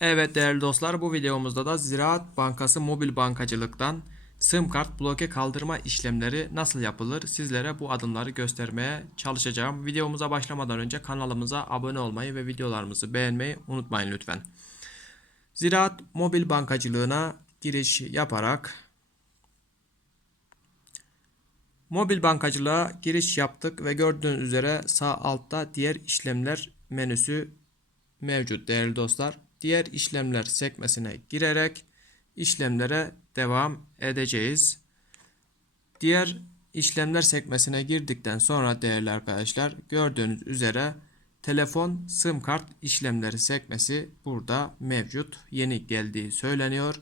Evet değerli dostlar bu videomuzda da Ziraat Bankası mobil bankacılıktan SIM kart bloke kaldırma işlemleri nasıl yapılır sizlere bu adımları göstermeye çalışacağım. Videomuza başlamadan önce kanalımıza abone olmayı ve videolarımızı beğenmeyi unutmayın lütfen. Ziraat mobil bankacılığına giriş yaparak mobil bankacılığa giriş yaptık ve gördüğünüz üzere sağ altta diğer işlemler menüsü mevcut değerli dostlar. Diğer işlemler sekmesine girerek işlemlere devam edeceğiz. Diğer işlemler sekmesine girdikten sonra değerli arkadaşlar gördüğünüz üzere telefon sim kart işlemleri sekmesi burada mevcut. Yeni geldiği söyleniyor.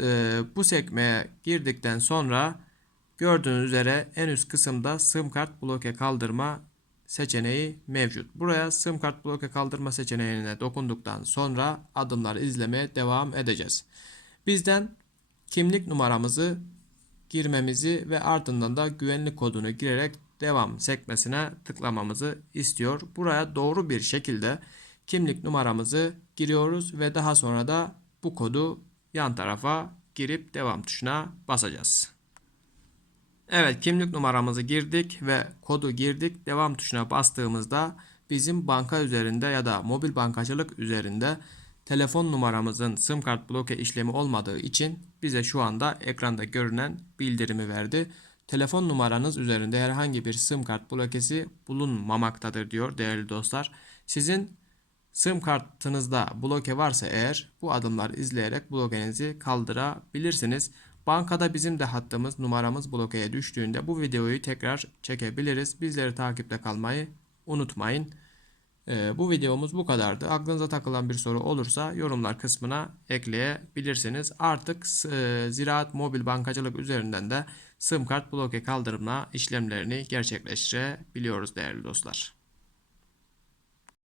E, Bu sekmeye girdikten sonra gördüğünüz üzere en üst kısımda sim kart bloke kaldırma seçeneği mevcut. Buraya sim kart bloke kaldırma seçeneğine dokunduktan sonra adımları izlemeye devam edeceğiz. Bizden kimlik numaramızı girmemizi ve ardından da güvenlik kodunu girerek devam sekmesine tıklamamızı istiyor. Buraya doğru bir şekilde kimlik numaramızı giriyoruz ve daha sonra da bu kodu yan tarafa girip devam tuşuna basacağız. Evet kimlik numaramızı girdik ve kodu girdik. Devam tuşuna bastığımızda bizim banka üzerinde ya da mobil bankacılık üzerinde telefon numaramızın sim kart bloke işlemi olmadığı için bize şu anda ekranda görünen bildirimi verdi. Telefon numaranız üzerinde herhangi bir sim kart blokesi bulunmamaktadır diyor değerli dostlar. Sizin sim kartınızda bloke varsa eğer bu adımları izleyerek blokenizi kaldırabilirsiniz. Bankada bizim de hattımız numaramız blokeye düştüğünde bu videoyu tekrar çekebiliriz. Bizleri takipte kalmayı unutmayın. Ee, bu videomuz bu kadardı. Aklınıza takılan bir soru olursa yorumlar kısmına ekleyebilirsiniz. Artık e, Ziraat Mobil Bankacılık üzerinden de sim kart bloke kaldırma işlemlerini gerçekleştirebiliyoruz değerli dostlar.